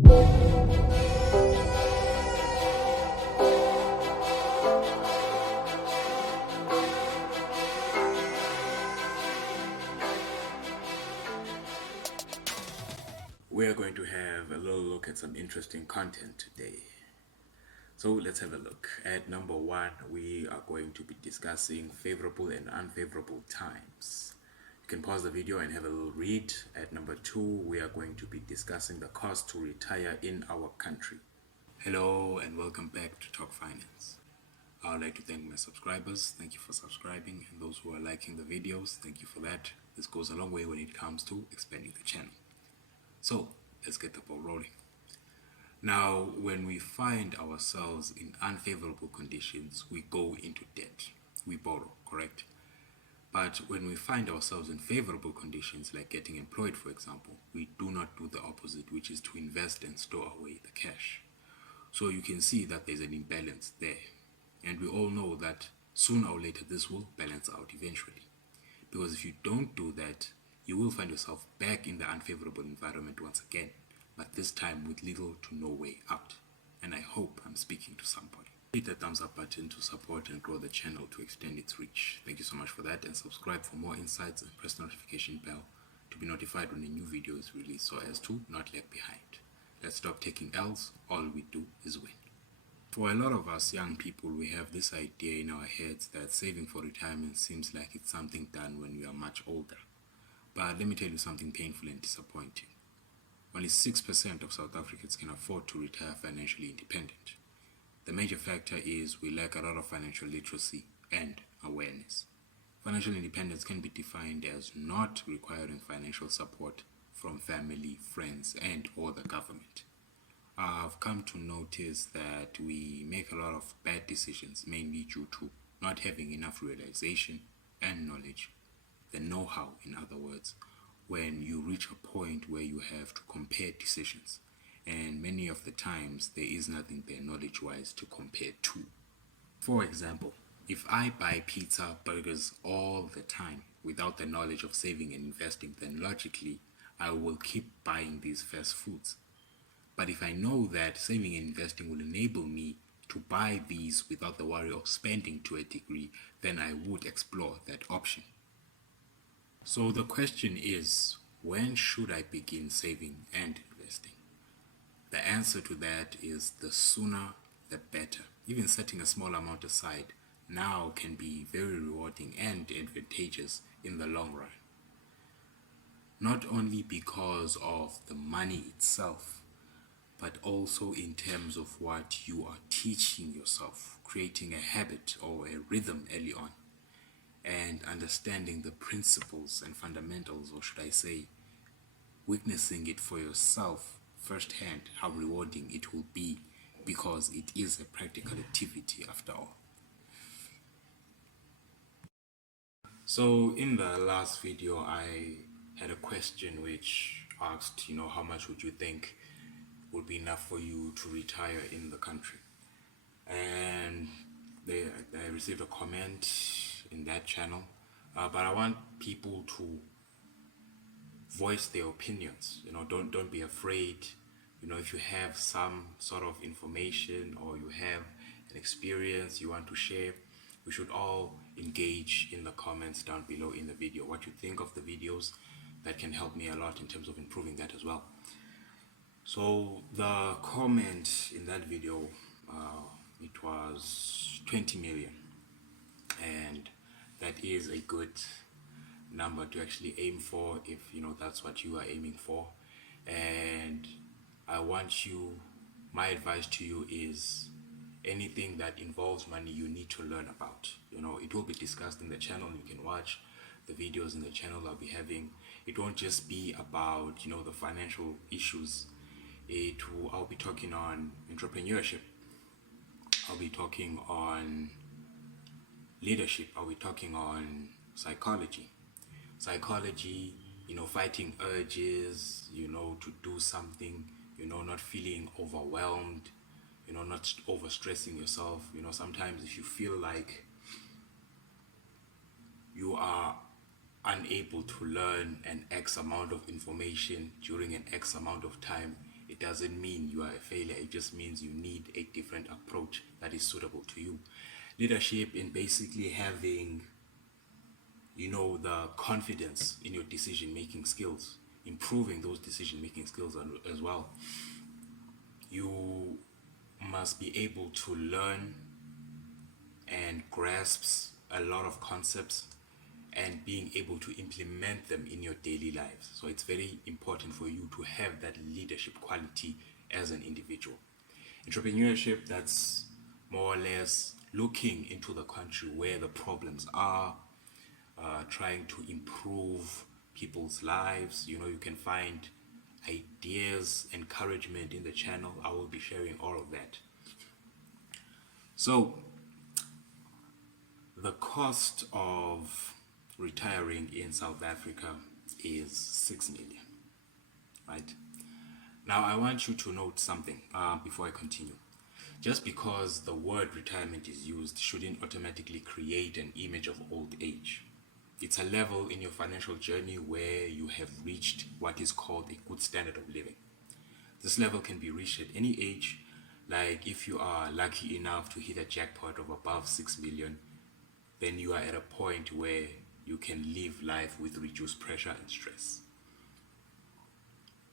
We are going to have a little look at some interesting content today. So let's have a look. At number one, we are going to be discussing favorable and unfavorable times. You can pause the video and have a little read. At number two, we are going to be discussing the cost to retire in our country. Hello and welcome back to Talk Finance. I would like to thank my subscribers. Thank you for subscribing, and those who are liking the videos, thank you for that. This goes a long way when it comes to expanding the channel. So let's get the ball rolling. Now, when we find ourselves in unfavorable conditions, we go into debt. We borrow, correct? But when we find ourselves in favorable conditions, like getting employed, for example, we do not do the opposite, which is to invest and store away the cash. So you can see that there's an imbalance there. And we all know that sooner or later this will balance out eventually. Because if you don't do that, you will find yourself back in the unfavorable environment once again, but this time with little to no way out. And I hope I'm speaking to somebody. Hit the thumbs up button to support and grow the channel to extend its reach. Thank you so much for that, and subscribe for more insights and press the notification bell to be notified when a new video is released so as to not lag behind. Let's stop taking L's. All we do is win. For a lot of us young people, we have this idea in our heads that saving for retirement seems like it's something done when we are much older. But let me tell you something painful and disappointing. Only 6% of South Africans can afford to retire financially independent. The major factor is we lack a lot of financial literacy and awareness. Financial independence can be defined as not requiring financial support from family, friends, and or the government. I've come to notice that we make a lot of bad decisions, mainly due to not having enough realization and knowledge, the know-how, in other words, when you reach a point where you have to compare decisions. And many of the times, there is nothing there knowledge-wise to compare to. For example, if I buy pizza, burgers all the time without the knowledge of saving and investing, then logically, I will keep buying these fast foods. But if I know that saving and investing will enable me to buy these without the worry of spending to a degree, then I would explore that option. So the question is, when should I begin saving and investing? The answer to that is the sooner the better. Even setting a small amount aside now can be very rewarding and advantageous in the long run. Not only because of the money itself, but also in terms of what you are teaching yourself, creating a habit or a rhythm early on, and understanding the principles and fundamentals, or should I say, witnessing it for yourself firsthand, how rewarding it will be, because it is a practical activity after all. So in the last video, I had a question which asked, how much would you think would be enough for you to retire in the country? And I received a comment in that channel, but I want people to voice their opinions. Don't be afraid. If you have some sort of information or you have an experience you want to share, we should all engage in the comments down below in the video. What you think of the videos, that can help me a lot in terms of improving that as well. So the comment in that video, it was 20 million, and that is a good number to actually aim for if that's what you are aiming for. And my advice to you is, anything that involves money, you need to learn about. It will be discussed in the channel. You can watch the videos in the channel I'll be having. It won't just be about the financial issues. I'll be talking on entrepreneurship, I'll be talking on leadership, I'll be talking on psychology, fighting urges, to do something, not feeling overwhelmed, not overstressing yourself. Sometimes if you feel like you are unable to learn an X amount of information during an X amount of time, It doesn't mean you are a failure. It just means you need a different approach that is suitable to you. Leadership in basically having, the confidence in your decision making skills, improving those decision making skills as well. You must be able to learn and grasp a lot of concepts and being able to implement them in your daily lives. So it's very important for you to have that leadership quality as an individual. Entrepreneurship, that's more or less looking into the country where the problems are, trying to improve people's lives. You can find ideas, encouragement in the channel. I will be sharing all of that. So, the cost of retiring in South Africa is 6 million, right? Now, I want you to note something before I continue. Just because the word retirement is used shouldn't automatically create an image of old age. It's a level in your financial journey where you have reached what is called a good standard of living. This level can be reached at any age, like if you are lucky enough to hit a jackpot of above 6 million, then you are at a point where you can live life with reduced pressure and stress.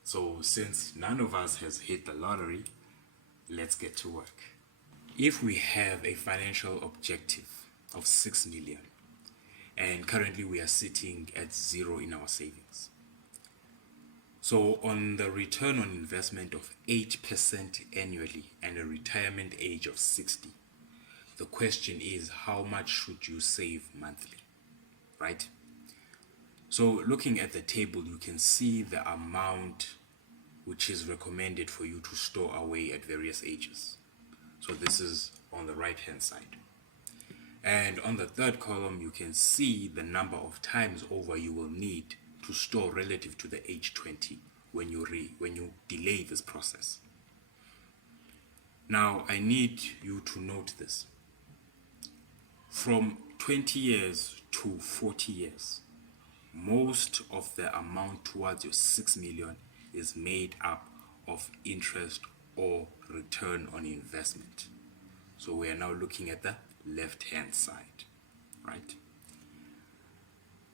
So since none of us has hit the lottery, let's get to work. If we have a financial objective of 6 million, and currently we are sitting at zero in our savings. So on the return on investment of 8% annually and a retirement age of 60, the question is, how much should you save monthly, right? So looking at the table, you can see the amount which is recommended for you to store away at various ages. So this is on the right hand side. And on the third column, you can see the number of times over you will need to store relative to the age 20 when you delay this process. Now, I need you to note this. From 20 years to 40 years, most of the amount towards your 6 million is made up of interest or return on investment. So we are now looking at the left-hand side, right?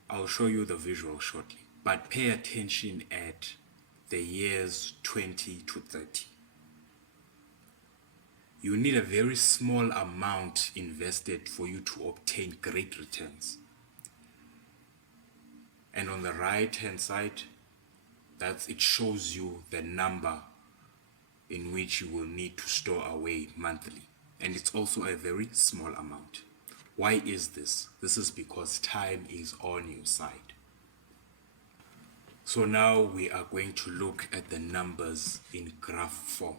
I'll show you the visual shortly, but pay attention at the years 20 to 30. You need a very small amount invested for you to obtain great returns. And on the right-hand side, it shows you the number in which you will need to store away monthly. And it's also a very small amount. Why is this? This is because time is on your side. So now we are going to look at the numbers in graph form.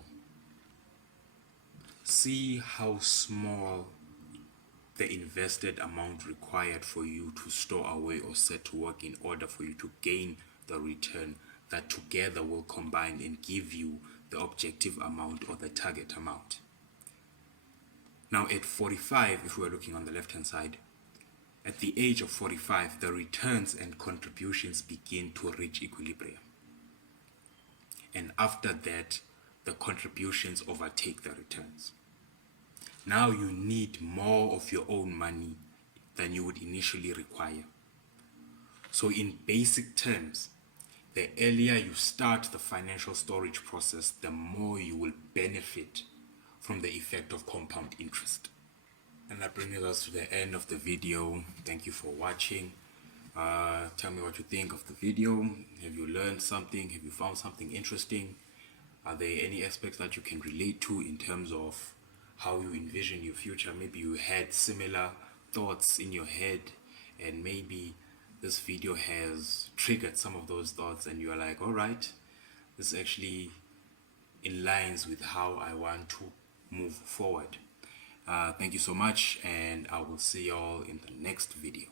See how small the invested amount required for you to store away or set to work in order for you to gain the return that together will combine and give you the objective amount or the target amount. Now at 45, if we're looking on the left hand side, at the age of 45, the returns and contributions begin to reach equilibrium. And after that, the contributions overtake the returns. Now you need more of your own money than you would initially require. So in basic terms, the earlier you start the financial storage process, the more you will benefit from the effect of compound interest. And that brings us to the end of the video. Thank you for watching. Tell me what you think of the video. Have you learned something? Have you found something interesting? Are there any aspects that you can relate to in terms of how you envision your future? Maybe you had similar thoughts in your head, and maybe this video has triggered some of those thoughts and you're like, all right, this actually aligns with how I want to move forward. Thank you so much, and I will see y'all in the next video.